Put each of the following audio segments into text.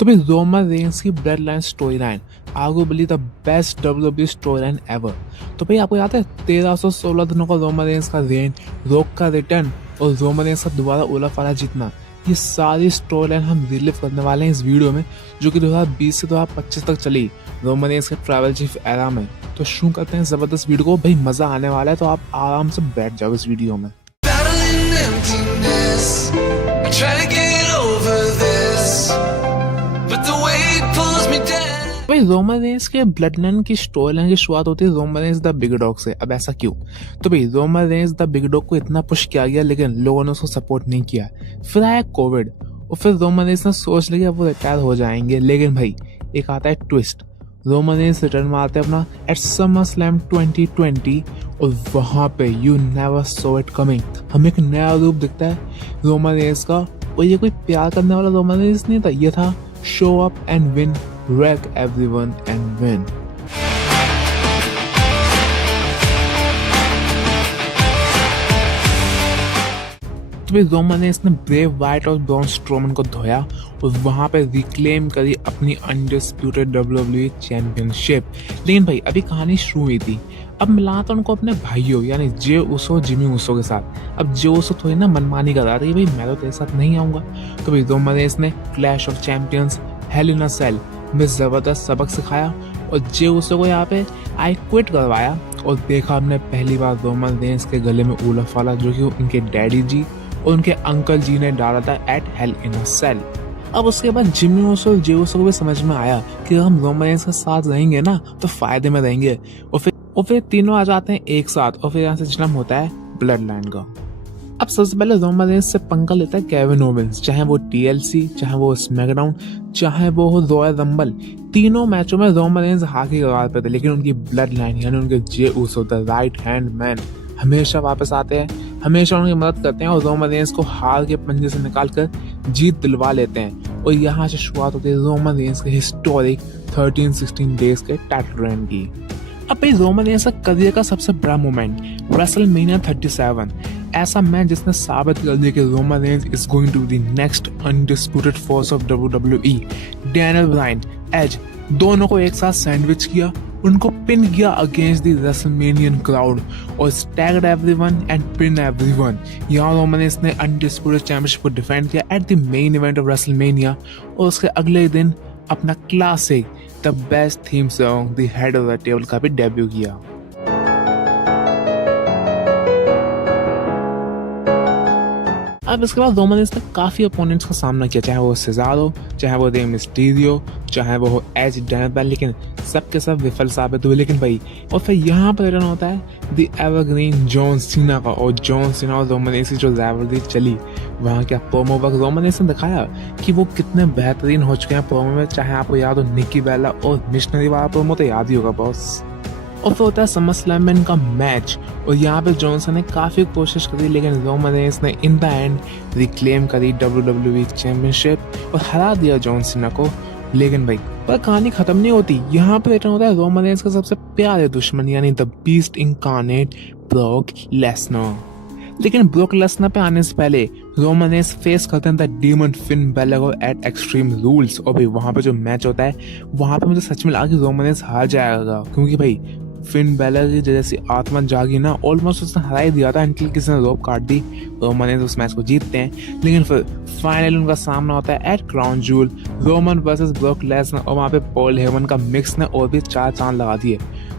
तो भाई Roman Reigns की bloodline storyline arguably the best WWE storyline ever. तो भाई आपको याद है 1316 दिनों का रोमन रेंस का रेन, रोक का रिटर्न और रोमन रेंस का दोबारा ओलफ वाला जीतना, ये सारी स्टोरी लाइन हम रिलीव करने वाले हैं इस वीडियो में, जो कि 2020 से 2025 तक चली रोमन रेंस के ट्रैवल चीफ एरा में। तो शुरू करते हैं जबरदस्त वीडियो को। भाई मजा आने वाला है, तो आप आराम से बैठ जाओ इस वीडियो में। Battling emptiness, I try to get over this, but the weight pulls me down. भाई रोमन रेंस के ब्लड लाइन की स्टोरी लाइन की शुरुआत होती है Roman Reigns the big dog से। अब ऐसा क्यों? तो भाई Roman Reigns the big dog को इतना पुश किया गया, लेकिन लोगों ने उसको सपोर्ट नहीं किया। फिर आया कोविड और फिर रोमन रेंस ने सोच लिया वो रिटायर हो जाएंगे, लेकिन भाई एक आता है ट्विस्ट। रोमन रेंस रिटर्न मारते अपना एट समरस्लैम 2020 और वहां पे you never saw it coming हमें एक नया रूप दिखता है रोमन रेंस का। और ये कोई प्यार करने वाला रोमन रेंस नहीं था, ये था show up and win, wreck everyone and win। तो भाई रोमन ने इसने ब्रेव वाइट और ब्रॉन स्ट्रोमन को धोया और वहां पे रिक्लेम करी अपनी अनडिस्प्यूटेड डब्ल्यूडब्ल्यूई चैंपियनशिप। लेकिन भाई अभी कहानी शुरू हुई थी। अब मिला तो उनको अपने भाइयों यानी जे उसो जिमी उसो के साथ। अब जे उसो थोड़ी ना मनमानी कर रहा था कि भाई मैं तो तेरे साथ नहीं आऊंगा। तो भाई रोमन ने इसने Clash of Champions, Hell in a Cell में जबरदस्त सबक सिखाया और जे उसो को यहाँ पे आई क्विट करवाया। और देखा हमने पहली बार रोमन रेंस के गले में ओलफ वाला, जो कि उनके डैडी जी और उनके अंकल जी ने डाला था eight hello in a cell. अब उसके बाद जिमी उसो और जे उसो को भी समझ में आया कि हम रोमन रेंस के साथ रहेंगे ना तो फायदे में रहेंगे। और फिर तीनों आ जाते हैं एक साथ और फिर यहाँ से जन्म होता है ब्लड लाइन का। अब सबसे पहले रोमन रेंस से पंगा लेता है केविन ओवेंस, चाहे वो टीएलसी, चाहे वो स्मैकडाउन, चाहे वो हो रॉयल रंबल। तीनों मैचों में रोमन रेंस हार की कगार पे थे, लेकिन उनकी ब्लड लाइन यानी उनके जे उसो द राइट हैंड मैन हमेशा वापस आते हैं, हमेशा उनकी मदद करते हैं और रोमन रेंस को हार के पंजे से निकाल कर जीत दिलवा लेते हैं। और यहाँ से शुरुआत होती है रोमन रेंस के हिस्टोरिक 13-16 डेज के टाइटल रेन की। अब भाई रोमन रेंस का करियर का सबसे बड़ा मोमेंट रेसलमेनिया 37, ऐसा मैच जिसने साबित कर दिया कि Roman Reigns is going to be the next undisputed force of WWE. Daniel Bryan, Edge दोनों को एक साथ सैंडविच किया, उनको पिन किया अगेंस्ट द रेसलमेनियन क्राउड और स्टैग्ड एवरीवन एंड पिन एवरीवन। यहाँ रोमन रेंस ने अनडिस्प्यूटेड चैंपियनशिप को डिफेंड किया at the main event of WrestleMania और उसके अगले दिन अपना classic the best theme song the head of the table का भी डेब्यू किया। अब इसके बाद रोमन रेंस ने काफी ओपोनेंट्स का सामना किया, चाहे वो सेजारो, चाहे वो रे मिस्टीरियो, चाहे वो हो एज डैनियल, लेकिन सबके सब विफल साबित हुए। लेकिन भाई और फिर यहाँ पर रिटर्न होता है द एवरग्रीन जॉन सीना का। और जॉन सीना और रोमन रेंस की जो राइवलरी चली, वहाँ क्या प्रोमो वर्क रोमन रेंस ने दिखाया कि वो कितने बेहतरीन हो चुके हैं प्रोमो में। चाहे आपको याद हो निकी बेला और मिशनरी वाला प्रोमो तो याद ही होगा बॉस। और फिर होता है समरस्लैम का मैच और यहाँ पे जॉनसन ने काफी कोशिश करी, लेकिन रोमन रेंस ने इन द एंड रिक्लेम करी डब्ल्यूडब्ल्यूई चैंपियनशिप और हरा दिया जॉन सीना को। लेकिन भाई पर कहानी खत्म नहीं होती। यहाँ पे रिटर्न होता है रोमन रेंस का सबसे प्यारे दुश्मन यानी the beast incarnate Brock Lesnar. लेकिन ब्रॉक लेसनर पे आने से पहले रोमन रेंस फेस करते हैं the demon fin baler eight extreme rules. और भाई वहाँ पे जो मैच होता है वहाँ पे मुझे सच में लगा कि रोमन रेंस हार जाएगा, क्योंकि भाई फिन बेलर की जैसी आत्मा जागी ना, ऑलमोस्ट उसने हरा ही दिया था अंटिल किसी ने रोप काट दी। रोमन रेंस उस मैच को जीतते हैं, लेकिन फिर फाइनली उनका सामना होता है at Crown Jewel, Roman versus Brock Lesnar. और वहाँ पे पॉल हेमन का मिक्स ने और भी 4 चांद लगा दिए।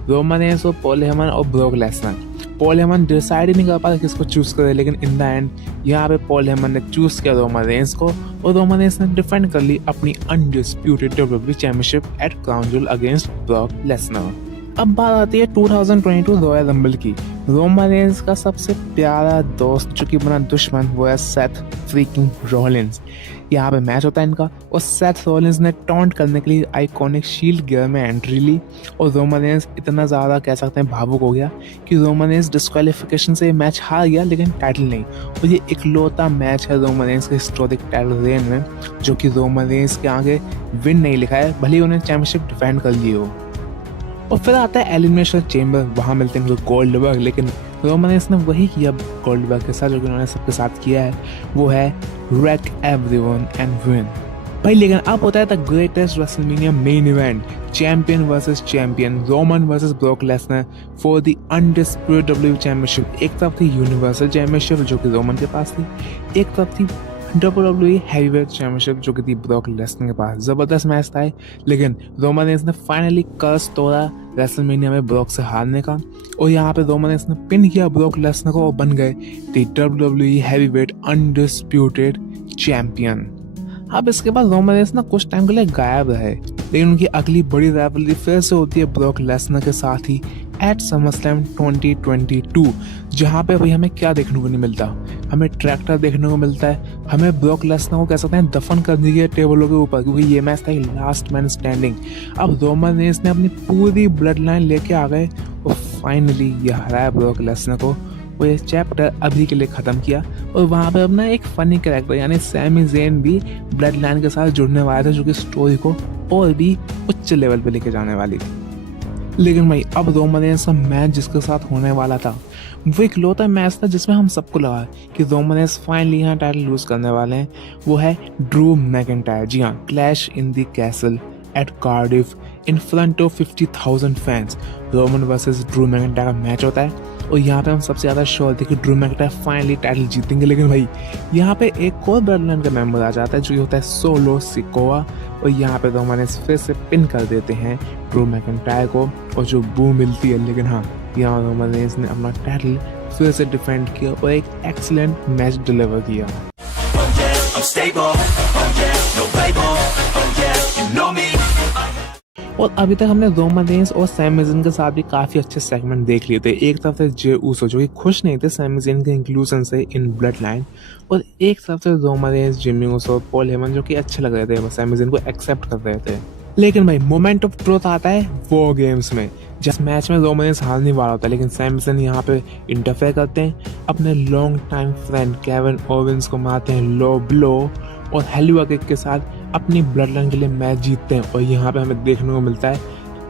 रोमन रेंस और पॉल हेमन और Brock Lesnar. Paul Heyman decide ही नहीं कर पाता किसको चूज करे, लेकिन इन द एंड यहाँ पे पॉल हेमन ने चूज किया रोमन रेंस को और रोमन रेंस ने डिफेंड कर ली अपनी undisputed WWE championship at Crown Jewel against Brock Lesnar. अब बात आती है 2022 रॉयल रंबल की। रोमन रेंस का सबसे प्यारा दोस्त जो कि बना दुश्मन वो है सेथ फ्रीकिंग रॉलिंस। यहाँ पे मैच होता है इनका और सेथ रॉलिंस ने टॉन्ट करने के लिए आइकॉनिक शील्ड गियर में एंट्री ली और रोमन रेंस इतना ज़्यादा कह सकते हैं भावुक हो गया कि रोमन रेंस डिस्क्वालिफिकेशन से मैच हार गया, लेकिन टाइटल नहीं। और ये इकलौता मैच है रोमन रेंस के हिस्टोरिक टाइटल रेन में जो कि रोमन रेंस के आगे विन नहीं लिखा है, भले ही उन्हें चैंपियनशिप डिफेंड कर ली हो। और फिर आता है एलिमिनेशन चेंबर, वहाँ मिलते हैं गोल्डबर्ग, लेकिन रोमन रेंस ने वही किया गोल्डबर्ग के साथ जो कि उन्होंने सबके साथ किया है, वो है wreck everyone and win। भाई लेकिन अब होता है the greatest WrestleMania main event, champion versus champion, Roman versus Brock Lesnar for the undisputed WWE championship. एक तरफ थी यूनिवर्सल चैंपियनशिप जो कि रोमन के पास थी, एक तरफ थी डब्ल्यूडब्ल्यूई हैवीवेट चैंपियनशिप जो कि थी ब्रॉक लेसनर के पास। जबरदस्त मैच था लेकिन रोमन रेंस ने फाइनली कर्स तोड़ा रेसलमेनिया में ब्रॉक से हारने का, और यहाँ पे रोमन रेंस ने पिन किया ब्रॉक लेसनर को और बन गए the WWE heavyweight undisputed champion. अब इसके बाद रोमन रेंस ना कुछ टाइम के लिए गायब रहे, लेकिन उनकी अगली बड़ी राइवलरी फिर से होती है ब्रॉक लेसनर के साथ ही एट समरस्लैम 2022, जहाँ पे भाई हमें क्या देखने को नहीं मिलता, हमें ट्रैक्टर देखने को मिलता है, हमें ब्रॉक लेसनर को कह सकते हैं दफन कर दी गई टेबलों के ऊपर, क्योंकि ये मैच था लास्ट मैन स्टैंडिंग। अब रोमन रेंस ने अपनी पूरी ब्लड लाइन लेके आ गए और फाइनली ये हराया ब्रॉक लेसनर को, और ये चैप्टर अभी के लिए ख़त्म किया। और वहाँ पे अपना एक फनी कैरेक्टर यानी सैमी ज़ेन भी ब्लड लाइन के साथ जुड़ने वाला था, जो कि स्टोरी को और भी उच्च लेवल पे लेके जाने वाली थी। लेकिन भाई अब रोमन रेंस का मैच जिसके साथ होने वाला था वो इकलौता मैच था जिसमें हम सबको लगा कि रोमन रेंस फाइनली यहाँ टाइटल लूज करने वाले हैं। वो है ड्रू मैकिंटायर। जी हाँ, Clash in the Castle at Cardiff in front of 50,000 fans Roman versus Drew McIntyre का मैच होता है, और यहाँ पे हम सबसे ज़्यादा श्योर थे कि ड्रू मैकिंटायर फाइनली टाइटल जीतेंगे। लेकिन भाई यहाँ पे एक और ब्लड लाइन का मेंबर आ जाता है जो कि होता है सोलो सिकोआ, और यहाँ पे रोमन रेंस फिर से पिन कर देते हैं ड्रू मैकिंटायर को और जो बू मिलती है। लेकिन हाँ, यहाँ रोमन रेंस ने अपना टाइटल फिर से डिफेंड किया और एक एक्सीलेंट मैच डिलीवर किया। और अभी तक हमने रोमन रेंस और सैमी ज़ेन के साथ भी काफी अच्छे सेगमेंट देख लिए थे। एक तरफ से जे ऊसो जो कि खुश नहीं थे सैमी ज़ेन के इंक्लूजन से इन ब्लड लाइन, और एक तरफ से Roman Reigns, Jimmy Uso, Paul Heyman जो कि अच्छे लग रहे थे, सैमी ज़ेन को एक्सेप्ट कर रहे थे। लेकिन भाई मोमेंट ऑफ ट्रूथ आता है वॉर गेम्स में, जिस मैच में रोमन रेंस हारने वाला होता है, लेकिन सैमी ज़ेन यहाँ पे इंटरफेयर करते हैं, अपने long time friend Kevin Owens को मारते हैं लो ब्लो और हेलुआ किक के साथ अपनी ब्लड लाइन के लिए मैच जीतते हैं। और यहाँ पे हमें देखने को मिलता है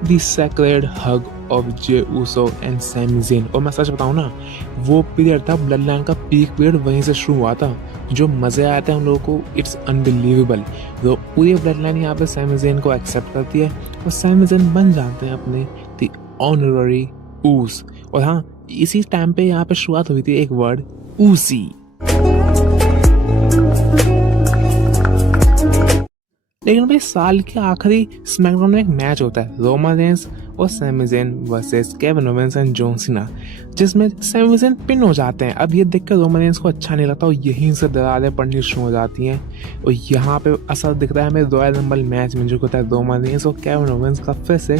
the sacred hug of Jey Uso and Sami Zayn. और मैं सच बताऊँ ना, वो पीरियड था ब्लड लाइन का पीक पीरियड, वहीं से शुरू हुआ था। जो मज़े आए थे हम लोगों को, इट्स अनबिलीवेबल। तो पूरी ब्लड लाइन यहाँ पे सैमी ज़ेन को एक्सेप्ट करती है और सैमी ज़ेन बन जाते हैं अपने द ऑनररी ऊस। और हाँ, इसी टाइम पे यहाँ पे शुरुआत हुई थी एक वर्ड ऊसी। लेकिन भाई साल के आखिरी स्मैकडाउन में एक मैच होता है रोमन रेंस और Sami Zayn versus Kevin Owens and John Cena, जिसमें सैमी ज़ेन पिन हो जाते हैं। अब ये देखकर रोमन रेंस को अच्छा नहीं लगता और यहीं से दरारें पड़नी शुरू हो जाती हैं। और यहाँ पे असर दिख रहा है हमें रॉयल रंबल मैच में, जो होता है रोमन रेंस और केविन ओवेंस का फिर से।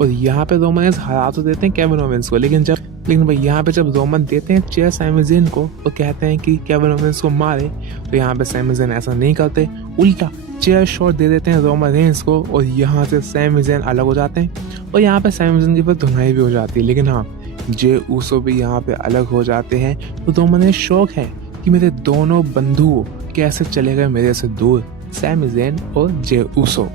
और यहाँ पे रोमन रेंस हरा तो देते हैं केविन ओवेंस को, लेकिन भाई यहाँ पे जब रोमन देते हैं चेयर सैमी ज़ेन को और कहते हैं कि केविन ओवेंस को मारे, तो यहाँ पे सैमी ज़ेन ऐसा नहीं करते, उल्टा चेयर शॉट दे देते हैं रोमन रेंस को, और यहाँ से सैमी ज़ेन अलग हो जाते हैं और यहाँ पे सैमी ज़ेन की फिर धुनाई भी हो जाती है। लेकिन हाँ, जे ऊसो भी यहाँ पे अलग हो जाते हैं। तो रोमन रेंस शौक है कि मेरे दोनों बंधु कैसे चले गए मेरे से दूर, सैमी ज़ेन और जे ऊसो।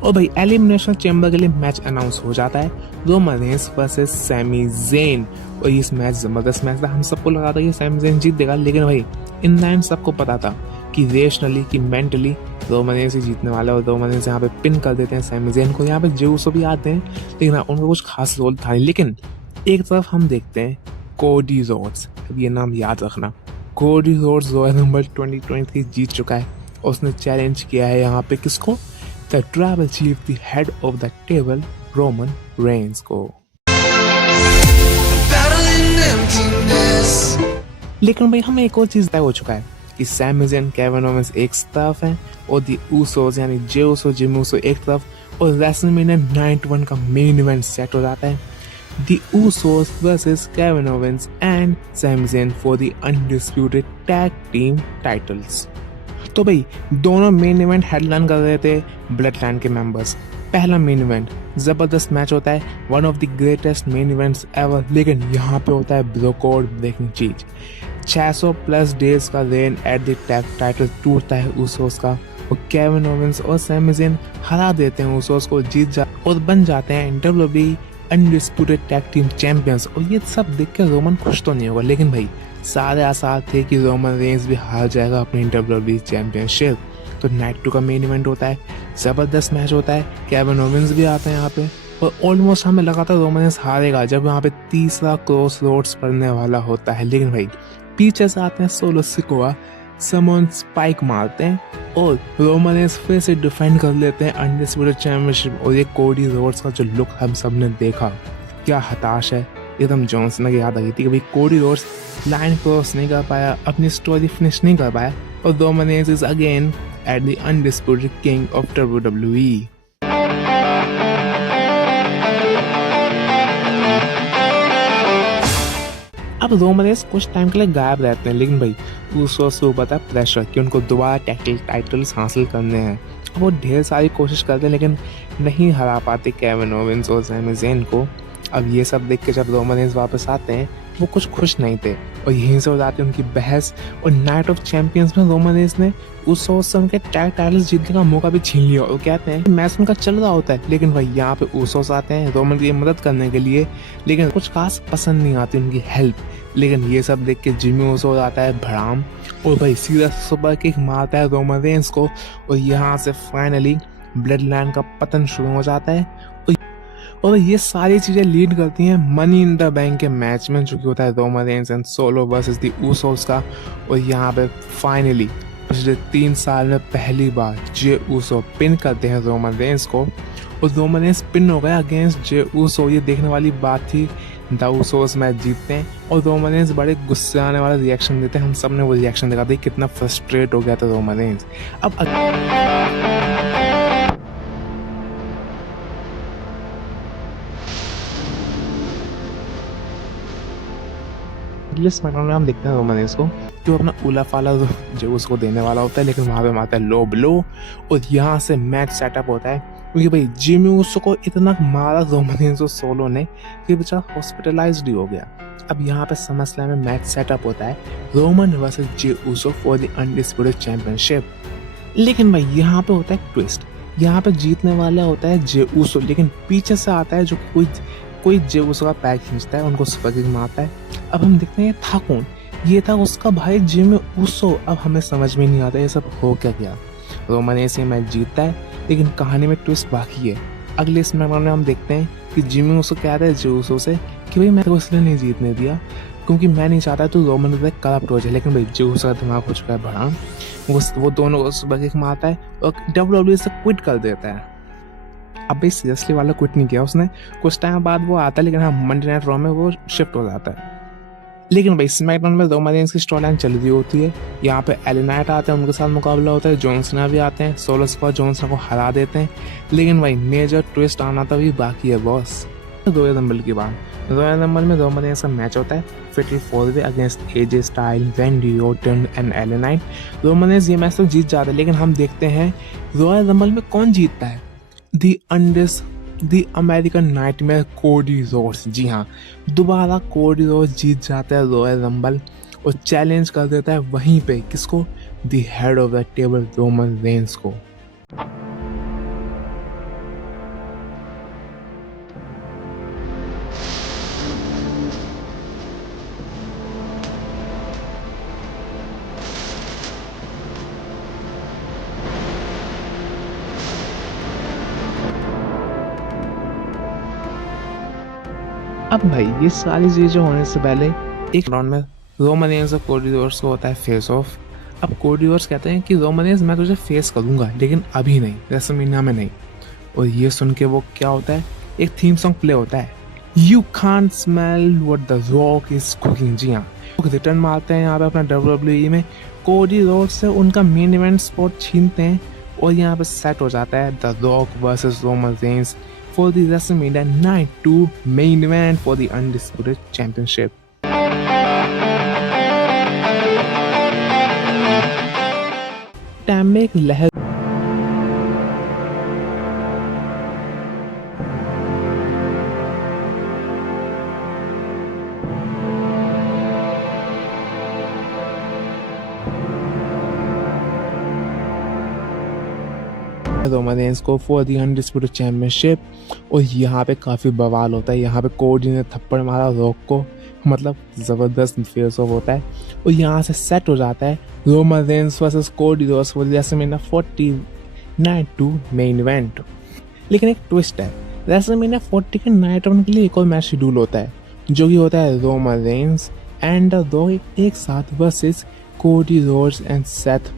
और भाई एलिमिनेशन चैम्बर के लिए मैच अनाउंस हो जाता है, Roman Reigns versus Sami Zayn. और इस मैच जबरदस्त मैच था, हम सबको लगा था कि सैमी ज़ेन जीत देगा, लेकिन भाई इन लाइन सबको पता था कि रेशनली कि मेंटली रोमन रेंस ही जीतने वाला है। और रोमन रेंस यहाँ पे पिन कर देते हैं सैमी ज़ेन को। यहाँ पे जे ऊसो भी आते हैं, लेकिन हाँ, उनका कुछ खास रोल था नहीं। लेकिन एक तरफ हम देखते हैं कोडी रोड्स, अब ये नाम याद रखना, कोडी रोड्स रॉयल रंबल 2023 जीत चुका है और उसने चैलेंज किया है यहाँ पे किसको, the tribal chief, the head of the table, Roman Reigns को। लेकिन भाई हमें एक और चीज तय हो चुका है कि सैमी ज़ेन, केविन ओवेंस एक तरफ है और द ऊसोस यानी जे ऊसो, जिमी ऊसो एक तरफ, और रेसलमेनिया 91 का मेन इवेंट सेट हो जाता है, the Usos versus Kevin Owens and Sami Zayn for the undisputed tag team titles. तो भाई दोनों मेन इवेंट हेडलाइन कर रहे थे ब्लड लाइन के मेंबर्स। पहला मेन इवेंट जबरदस्त मैच होता है, one of the greatest main events ever. लेकिन यहाँ पे होता है रिकॉर्ड ब्रेकिंग चीज, 600 प्लस डेज का reign at the tag title टूटता है ऊसोस का और केविन ओवेंस और सैमी ज़ेन हरा देते हैं उसोस को, जीत जा और बन जाते हैं WWE undisputed tag team champions. और ये सब देख के रोमन खुश तो नहीं होगा, लेकिन भाई सारे आसार थे कि रोमन रेंस भी हार जाएगा अपनी WWE चैंपियनशिप। तो नाइट 2 का मेन इवेंट होता है, जबरदस्त मैच होता है, केविन ओवेंस भी आते हैं यहाँ पे और ऑलमोस्ट हमें लगा था रोमन रेंस हारेगा जब यहाँ पे तीसरा क्रॉस रोड्स पड़ने वाला होता है, लेकिन भाई पीछे से आते हैं सोलो सिकोआ, समन स्पाइक मारते हैं और रोमन रेंस फिर से डिफेंड कर लेते हैं अनडिस्प्यूटेड चैंपियनशिप। और ये कोडी रोड्स का जो लुक हम सब ने देखा, क्या हताश है, एकदम जॉनसन की याद आ गई थी कि भाई कोडी रोड्स लाइन क्रॉस नहीं कर पाया, अपनी स्टोरी फिनिश नहीं कर पाया और Roman Reigns is again at the undisputed king of WWE। अब रोमन रेंस कुछ टाइम के लिए गायब रहते हैं, लेकिन भाई उस को पता है प्रेशर कि उनको दोबारा टाइटल्स हासिल करने हैं। वो ढेर सारी कोशिश करते हैं लेकिन नहीं हरा पाते केविन ओवेंस और सैमी ज़ेन को। अब ये सब देख के जब रोमन रेंस वापस आते हैं वो कुछ खुश नहीं थे और यहीं से हो जाती है उनकी बहस। और नाइट ऑफ चैंपियंस में रोमन रेंस ने उस उनके टैग टाइटल्स जीतने का मौका भी छीन लिया और कहते हैं मैच उनका चल रहा होता है, लेकिन भाई यहाँ पे उसोस आते हैं रोमन की मदद करने के लिए, लेकिन कुछ खास पसंद नहीं आती उनकी हेल्प। लेकिन ये सब देख के जिमी उसो आता है भड़ाम और भाई सीधा सुपर किक मारता है रोमन रेंस को और यहाँ से फाइनली ब्लड लाइन का पतन शुरू हो जाता है। और ये सारी चीजें लीड करती हैं मनी इन द बैंक के मैच में, जो कि होता है Roman Reigns and solo versus the Usos का। और यहाँ पे फाइनली पिछले 3 साल में पहली बार जे उसो पिन करते हैं रोमन रेंस को और रोमन रेंस पिन हो गया अगेंस्ट जे उसो। ये देखने वाली बात थी, द उसोस मैच जीतते हैं और रोमन रेंस बड़े गुस्से आने वाला रिएक्शन देते हैं। हम सब ने वो रिएक्शन देखा था, कितना फ्रस्ट्रेट हो गया था रोमन रेंस। अब स्मैकडाउन में हम देखते हैं रोमन रेंस को जो अपना उला फाला जो उसको देने वाला होता है, लेकिन वहां पे मारता है लो ब्लो और यहाँ से मैच सेटअप होता है क्योंकि भाई जिमी उसो को इतना मारा रोमन रेंस और सोलो ने कि बेचारा हॉस्पिटलाइज्ड ही हो गया। अब यहाँ पे समरस्लैम में मैच सेटअप होता है Roman versus J Uso for the undisputed championship. लेकिन भाई यहाँ पे होता है ट्विस्ट, यहाँ पे जीतने वाला होता है जे उसो, लेकिन पीछे से आता है जो कोई जे उसो का पैर खींचता है, उनको सुपर किक मारता है। अब हम देखते हैं ये था कौन, ये था उसका भाई जिमी उसो। अब हमें समझ में नहीं आता ये सब हो क्या गया। रोमन रेंस ये मैच जीतता है, लेकिन कहानी में ट्विस्ट बाकी है। अगले स्मैकडाउन में हम देखते हैं कि जिमी उसो कहता है जे उसो से कि भाई मैं तो इसलिए नहीं जीतने दिया क्योंकि मैं नहीं चाहता तू रोमन रेंस करप्ट हो जाए। लेकिन भाई जे उसो का दिमाग हो चुका है भड़ा, वो दोनों को सुपर किक मारता है और WWE से क्विट कर देता है। अब भाई सीरियसली वाला क्विट नहीं किया उसने, कुछ टाइम बाद वो आता है, लेकिन हाँ मंडे नाइट रॉ में वो शिफ्ट हो जाता है। लेकिन भाई स्मैकडाउन में रोमन रेंस की स्टोरी लाइन चल रही होती है। यहाँ पे एले नाइट आते हैं, उनके साथ मुकाबला होता है, जॉन सीना भी आते हैं, सोलो स्क्वाड जॉन सीना को हरा देते हैं। लेकिन भाई मेजर ट्विस्ट आना तो भी बाकी है बॉस। रॉयल रंबल की बात, रॉयल रंबल में रोमन रेंस का मैच होता है फेटल 4-वे against AJ Styles, Randy Orton and LA Knight. Roman Reigns ये मैच तो जीत जाते हैं, लेकिन हम देखते हैं रॉयल रंबल में कौन जीतता है, the American Nightmare Cody Rhodes. जी हाँ, दोबारा कोडी रोड्स जीत जाता है रॉयल रंबल और चैलेंज कर देता है वहीं पे किसको, the head of the table Roman Reigns को। अब भाई ये सारी चीजें होने से पहले एक राउंड में रोमन रेंस और कोडी रोड्स को होता है फेस ऑफ। अब कोडी रोड्स कहते हैं कि रोमन रेंस मैं तुझे फेस करूंगा लेकिन अभी नहीं, रेसलमेनिया में नहीं। और ये सुन के वो क्या होता है, एक थीम सॉन्ग प्ले होता है, you can't smell what the Rock is cooking. जी हाँ, रिटर्न मारते हैं यहाँ पे अपना WWE में, कोडी रोड्स से उनका मेन इवेंट स्पॉट छीनते हैं और यहाँ पे सेट हो जाता है the rock versus Roman Reigns for the WrestleMania Night 2 main event for the Undisputed Championship. Time में एक लहर रोमन रेंस को फॉर द अनडिस्प्यूटेड चैंपियनशिप। और यहाँ पे काफ़ी बवाल होता है। यहाँ पे कोडी ने थप्पड़ मारा रॉक को, मतलब ज़बरदस्त फेस ऑफ होता है। और यहाँ से सेट हो जाता है Roman Reigns versus Cody Rhodes for WrestleMania 49 main event. लेकिन एक ट्विस्ट है, रेसलमेनिया 40 के नाइट वन के लिए एक और मैच शेड्यूल होता है, जो कि होता है Roman Reigns and the rock एक साथ versus Cody Rhodes and Seth.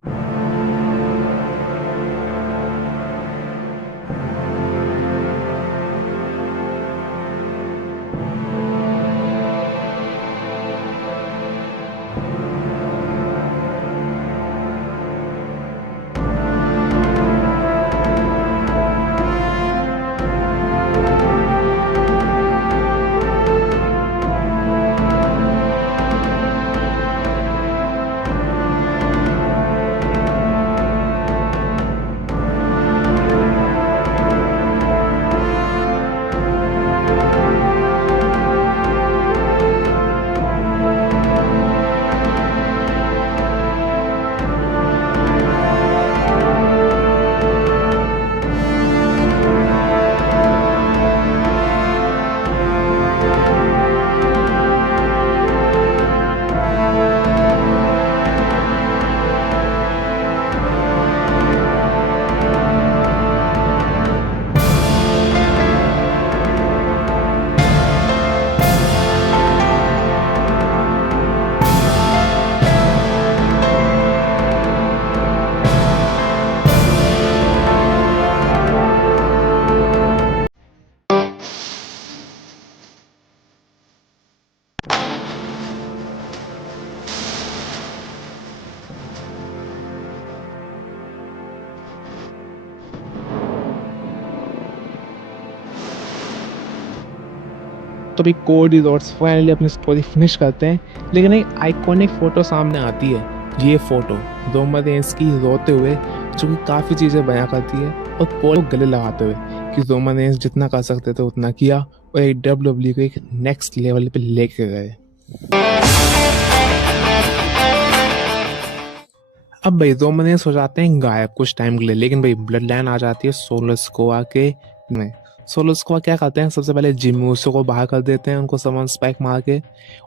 तो अभी कोडी रोड्स फाइनली अपनी स्टोरी फिनिश करते हैं, लेकिन एक आइकॉनिक फोटो सामने आती है। ये फोटो रोमन रेंस की रोते हुए, जो कि काफ़ी चीज़ें बयां करती है, और पॉल को गले लगाते हुए कि रोमन रेंस जितना कर सकते थे उतना किया और एक WWE को एक नेक्स्ट लेवल पे लेके गए। अब भाई रोमन रेंस हो जाते हैं गायब कुछ टाइम के लिए, लेकिन भाई ब्लड लाइन आ जाती है सोलो स्कोआ के में। सोलो स्कोआ क्या करते हैं, सबसे पहले जिमी ऊसो को बाहर कर देते हैं, उनको समन स्पाइक मार के,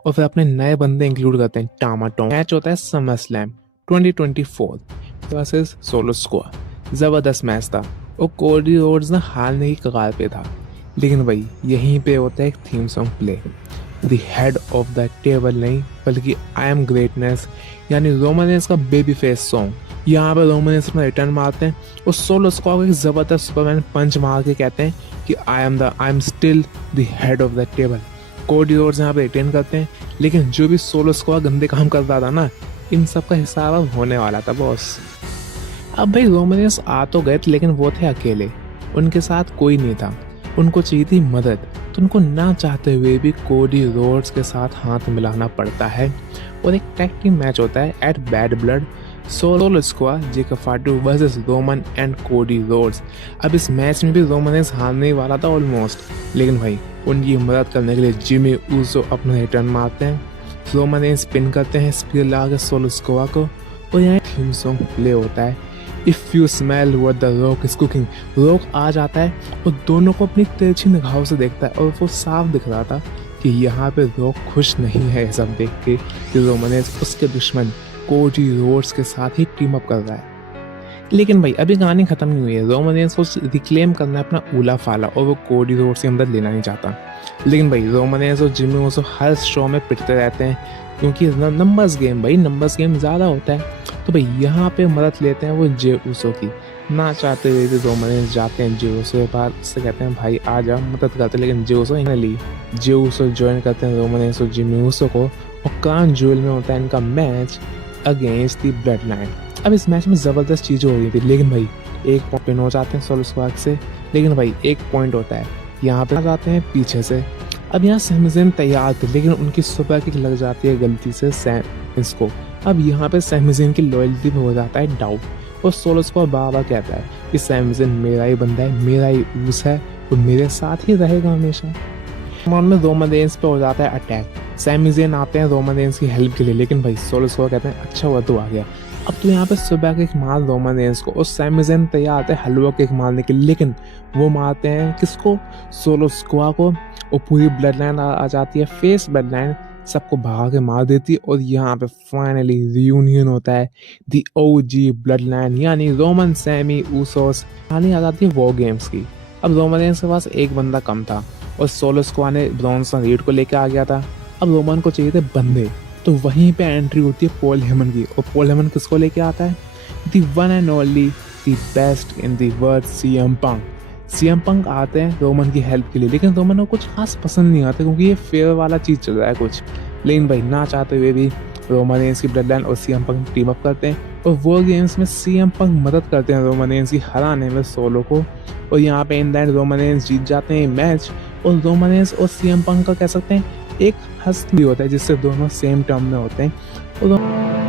और फिर अपने नए बंदे इंक्लूड करते हैं टामा टॉम। मैच होता है समर स्लैम 2024 वर्सेस सोलो स्कोआ। जबरदस्त मैच था और कोडी रोड्स ना हारने की कगार पे था, लेकिन भाई यहीं पे होता है एक theme song play. The head of the table नहीं, बल्कि आई एम ग्रेटनेस, यानी रोमन रेंस का बेबी फेस सॉन्ग। यहाँ पे रोमन रेंस अपना रिटर्न मारते हैं और सोलो स्क्वाड को एक जबरदस्त सुपरमैन पंच मार के कहते हैं कि I am still the head of the table. Cody Rhodes यहाँ पे रिटेन करते हैं, लेकिन जो भी सोलो स्क्वाड गंदे काम करता था ना, इन सब का हिसाब अब होने वाला था बॉस। अब भाई रोमन रेंस आ तो गए थे, लेकिन वो थे अकेले, उनके साथ कोई नहीं था। उनको चाहिए थी मदद, तो उनको ना चाहते हुए भी कोडी रोड्स के साथ हाथ मिलाना पड़ता है और एक टैग टीम मैच होता है at Bad Blood. Solo squad Jacob Fatu versus Roman and Cody Rhodes. अब इस मैच में भी रोमन रेंस हारने वाला था ऑलमोस्ट, लेकिन भाई उनकी मदद करने के लिए जिमी ऊसो अपना रिटर्न मारते हैं। रोमन रेंस पिन करते हैं स्पीयर लगा के सोलो स्क्वाड को, और यहाँ थीम सॉन्ग प्ले होता है if you smell what the Rock is cooking. Rock आ जाता है और दोनों को अपनी तिरछी निगाहों से देखता है, और वो साफ दिख रहा था कि यहाँ पे रॉक खुश नहीं है सब देख के कि रोमन रेंस उसके दुश्मन कोडी रोड्स के साथ ही टीम अप कर रहा है। लेकिन भाई अभी कहानी खत्म नहीं हुई है। रोमन रेंस को रिक्लेम करना है अपना ऊला फाला, और वो कोडी रोड्स के अंदर लेना नहीं चाहता। लेकिन भाई रोमन रेंस और जिमी ऊसो हर शो में पिटते रहते हैं, क्योंकि नंबर्स गेम भाई, नंबर्स गेम ज़्यादा होता है। तो भाई यहाँ पे मदद लेते हैं वो जे ऊसो की, ना चाहते हुए भी रोमन रेंस जाते हैं जे ऊसो के पास, उससे कहते हैं भाई आ जा मदद करते, लेकिन Jey Uso finally Jey Uso join करते हैं रोमन रेंस और जिमी ऊसो को, और क्राउन ज्वेल में होता है इनका match against the blood line. अब इस मैच में ज़बरदस्त चीज़ें हो रही थी, लेकिन भाई एक पॉइंट पिन हो जाते हैं सोलो स्क्वाड से, लेकिन भाई एक पॉइंट होता है यहाँ पे आ जाते हैं पीछे से। अब यहाँ सैमजन तैयार थे, लेकिन उनकी सुपर किक लग जाती है गलती से सैमस को। अब यहाँ पे सैमजन की लॉयल्टी में हो जाता है डाउट, और सोलो स्क्वाड बार कहता है कि सैमजन मेरा ही बंदा है, मेरा ही ऊस है, वो मेरे साथ ही रहेगा हमेशा। में रोमन रेंस पे हो जाता है अटैक, सैमी ज़ेन आते हैं रोमन रेंस की हेल्प के लिए, लेकिन भाई सोलो स्क्वाड कहते हैं अच्छा हुआ तू आ गया, अब तो यहाँ पे सुबह किक मार रोमन रेंस को, और सैमी ज़ेन तैयार आते हैं हलवा किक मारने के लिए, लेकिन वो मारते हैं किसको, सोलो स्क्वाड को, और पूरी ब्लड लाइन आ जाती है, फेस ब्लड लाइन सबको भगा के मार देती है, और यहाँ पे फाइनली रियूनियन होता है दी ओजी ब्लड लाइन यानी रोमन सैमी ऊसोस। कहानी आ जाती है वॉर गेम्स की। अब रोमन रेंस के पास एक बंदा कम था और सोलो स्क्वाड ने ब्रॉन्सन रीड को लेकर आ गया था, अब रोमन को चाहिए थे बंदे, तो वहीं पे एंट्री होती है पॉल हेमन की, और पॉल हेमन किसको लेके आता है, the one and only the best in the world CM Punk. CM Punk आते हैं रोमन की हेल्प के लिए, लेकिन रोमन को कुछ खास पसंद नहीं आता क्योंकि ये फेयर वाला चीज़ चल रहा है कुछ, लेकिन भाई ना चाहते हुए भी रोमन रेंस की ब्लड लाइन और सीएम पंक टीम अप करते हैं, और वो गेम्स में सीएम पंक मदद करते हैं रोमन रेंस की हराने में सोलो को, और यहाँ पे in the end Roman Reigns जीत जाते हैं मैच, और रोमन रेंस और सीएम पंक का कह सकते हैं एक हस्त भी होता है जिससे दोनों सेम टर्म में होते हैं। और